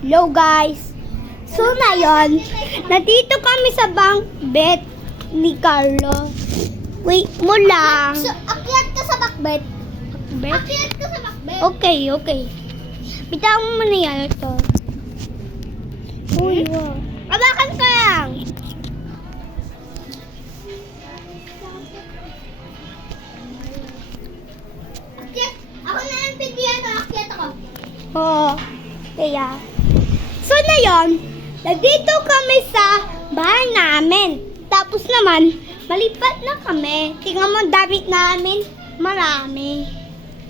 Hello guys. So ngayon, nandito kami sa bank bed ni Carlo. Wait mo lang. So, akyat ka sa bakbet. Bet? Akyat ka sa bakbet. Okay. Bitawan mo na yan ito. Uy, wow. Abakan ka lang. Akyat. Ako na lang pigyan. Akyat ako. Oo. Kaya. So na yun, nandito kami sa bahay namin. Tapos naman, malipat na kami. Tingnan mo, damit namin. Marami.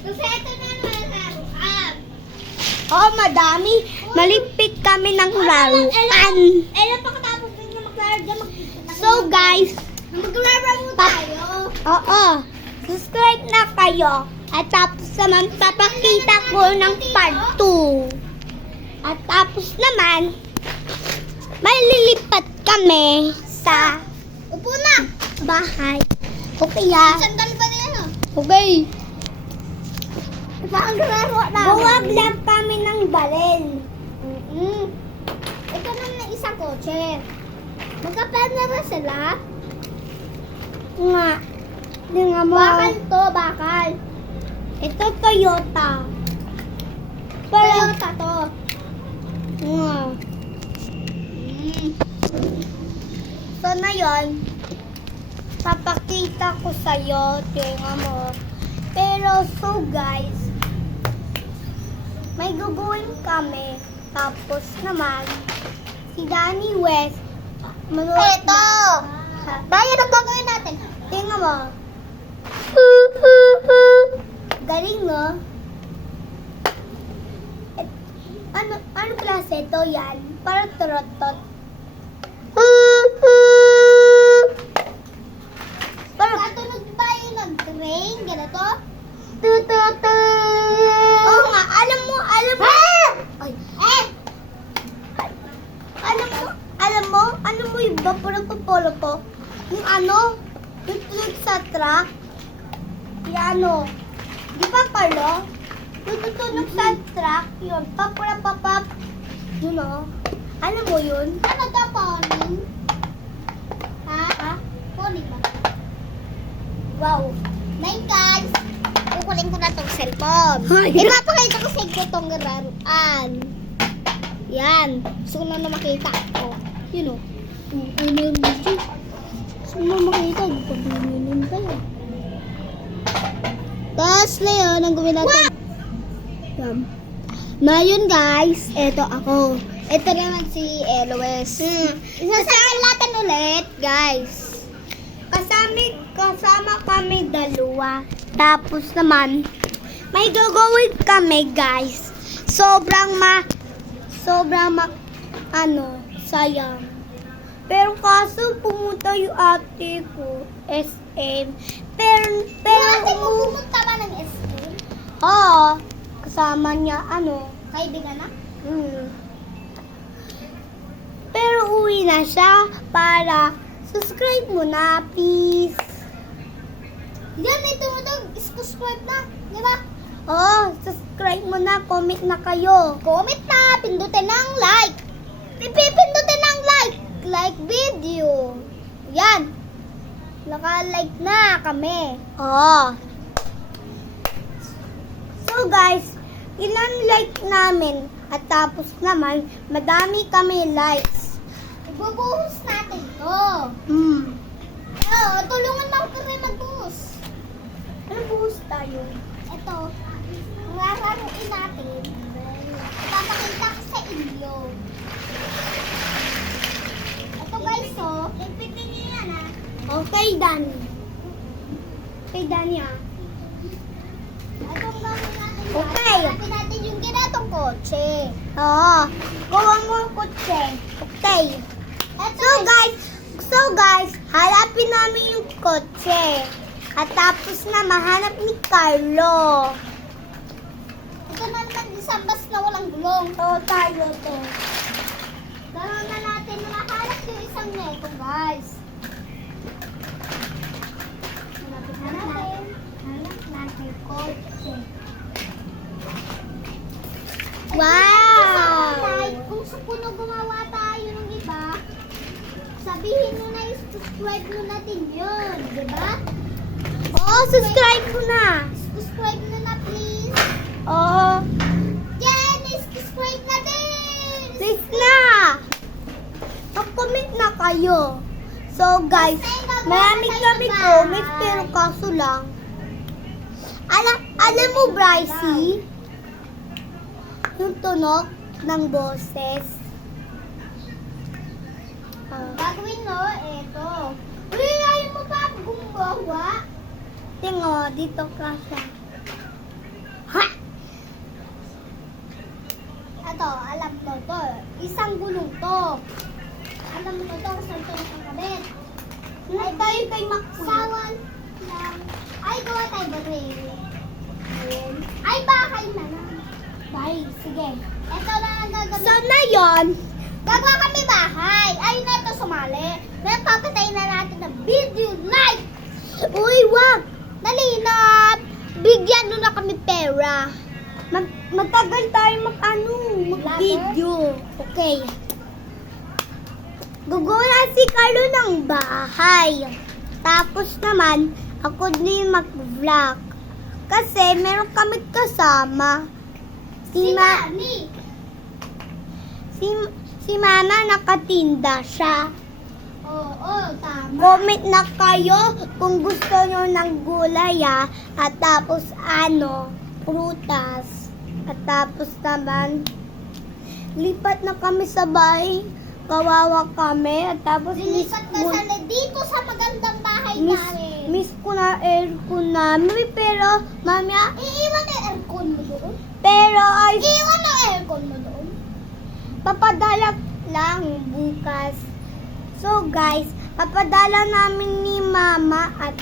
Kasi ito na naman laruan. Oo, madami. Malipit kami ng laruan. Ella, pakatapos din na maglaro. So guys, Maglaro mo tayo. oo. Subscribe na kayo. At tapos naman, papakita ko ng part 2. At tapos naman, may lilipat kami sa Upo na. bahay. Okay ha? Sandal ba na yan? Okay. Saan laro na? Buwag lang kami ng baril. Ito naman ang isang kotse. Magkapena ba sila? Nga. Tingnan mo. Bakal to, bakal. Ito Toyota. Pero, Toyota to. nga. So na yun, papakita ko sa'yo. Tingnan mo. Pero so guys, may gagawin kami. Tapos naman, si Danny West, Ito. Bayan ang gagawin natin. Tingnan mo. Galing no? Ano klase ito yan? Para trotot. Pero katunog tayo ng train, ganito. Oo nga, alam mo. Ay, alam mo yung vapor polo po? Yung yung tunog sa truck. Yung di ba Carlo? Yung tutunog sa truck, yun, papap. Yun o. Alam mo yun? Ano to, pony? Ha? Pony ba? Wow. Nine guys, kukunin ko na tong cellphone. Ay. Ipapakita ko sa inyo tong laruan. Yan. Gusto ko na makita. Oh, yun o. Ano yung video? Saan mo makita? Pag-inunin kayo. Tapos na yun, ang gawin natin. Yan. Na yun guys, eto ako. Ito naman si Eloise. Isasakal natin ulit, guys. Kasama kami dalawa. Tapos naman, may gagawin kami guys. Sobrang sayang. Pero kaso pumunta yung ate ko, SM. Pero, Ate mo pumunta ba ng SM? oo, kasama niya, Kaibigan na? Pero uwi na siya para subscribe mo na, please. Yan, may tumutog. Subscribe na. Di ba? Oh, subscribe mo na, comment na kayo. Comment na. Pindutin ng like. Pindutin ng like. Like video. Yan. Naka-like na kami. Oh. So guys, ilan like namin at tapos naman, madami kami likes. Ibubuhos natin to. Tulungan mo ako kasi magbuhos. Ano buhos tayo? Ito. Ang lararuin natin. Papakita ko sa inyo. Ito guys, oh. Tigpitin niyo yan, ha. Okay, Danny. Okay, Danny ah. Ito ang gawin natin. Okay. Hanapin natin yung ginatong kotse. Oo. Gawa mo ang kotse. Okay. Ito, So guys, hanapin namin yung kotse. At tapos na mahanap ni Carlo. ito naman isang bus na walang gulong. Tayo to. Ganoon na natin mahanap yung isang neto, guys. Hanap natin. Hanap natin kotse. Wow! subscribe mo natin yun, di ba? Oo, subscribe mo na. Subscribe mo na, please. Oo, Yan, subscribe na din. please na. Mag-comment na kayo. So guys, marami kami comments pero kaso lang. Alam mo, Brycey, yung tunog ng boses. Gagawin mo, eto. Uy, ayaw mo pa gumawa? Tingo, dito ka siya. Ha! Eto, alam mo to. Isang gulong to. Alam mo to kung saan to nakakabit. Ay, tayo kay Makuya. Sawan lang. Ay, gawa tayo ba rin? Ay, bakay na lang. Bye, sige. Eto na ang gagawin. So na yon, Gagawa kami bahay. Ayun na ito sumali. Napapatayin na natin ng video live. uy, wag! Dali na. Bigyan nyo na kami pera. Matagal tayo mag-video. Okay. Gugawa si Carlo ng bahay. Tapos naman, ako din mag-vlog. Kasi meron kami kasama. Si Mami. si Mama nakatinda siya. Oo, tama. Comment na kayo kung gusto nyo ng gulay at tapos prutas. At tapos naman, lipat na kami sa bahay. Kawawa kami. At tapos Lilipat na sana dito sa magandang bahay namin. miss ko na aircon namin. Pero, mamaya, Iiwan ang aircon mo doon? pero ay Iiwan ang aircon mo doon? papadala lang bukas. So guys, papadala namin ni Mama at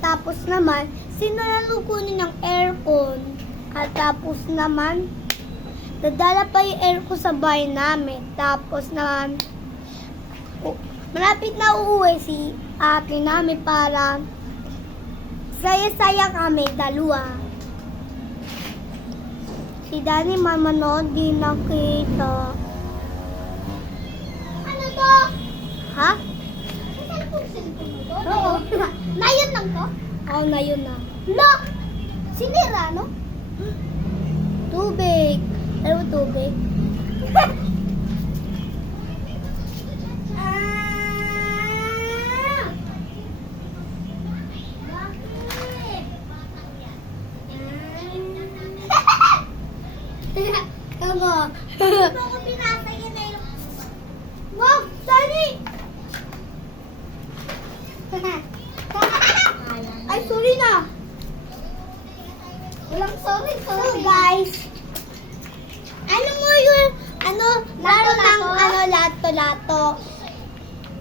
tapos naman, sino na kukunin ng aircon? At tapos naman, dadala pa yung aircon sa bahay namin. Tapos naman, malapit na uuwi si ate namin para saya-saya kami, dalawa. Si Danny mamanood, di nakita. Ano to? Ha? Cellphone mo to? Oo. Nayon lang to? Oo, na yun na. Look! Sinira, no? Tubig. Ano ba tubig? Ah! Bakit? Tama. Ano ko pinasa yun eh? Wow, Danny! Ay, sorry na. Walang sorry. So guys, ano mo yung, Lato-lato? lato-lato.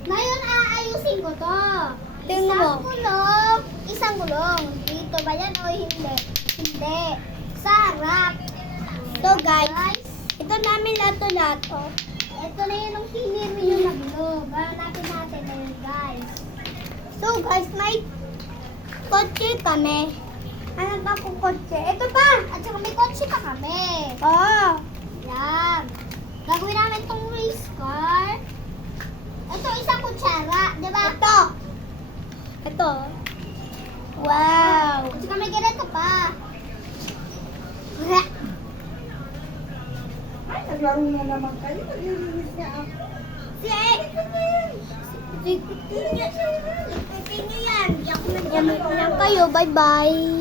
Ngayon, aayusin ko to. Tingnan mo. Isang gulong. Dito ba yan o hindi? Hindi. Sa harap. So guys, ito namin lato-lato. Ito na yun ang hiniri nyo na gulong. Hanapin natin na yun, guys. So guys, may kotse kami. Ano ba kung kotse? Ito pa! At saka may kotse pa kami. Oo. Yan. Gagawin namin tong race car. Ito, isang kutsara. Diba? Ito. Ito. Wow. At saka may ganito pa. Ay, naglaro na naman kayo. Naglilinis niya ako. Tingnan yan. Yan kayo. Bye-bye.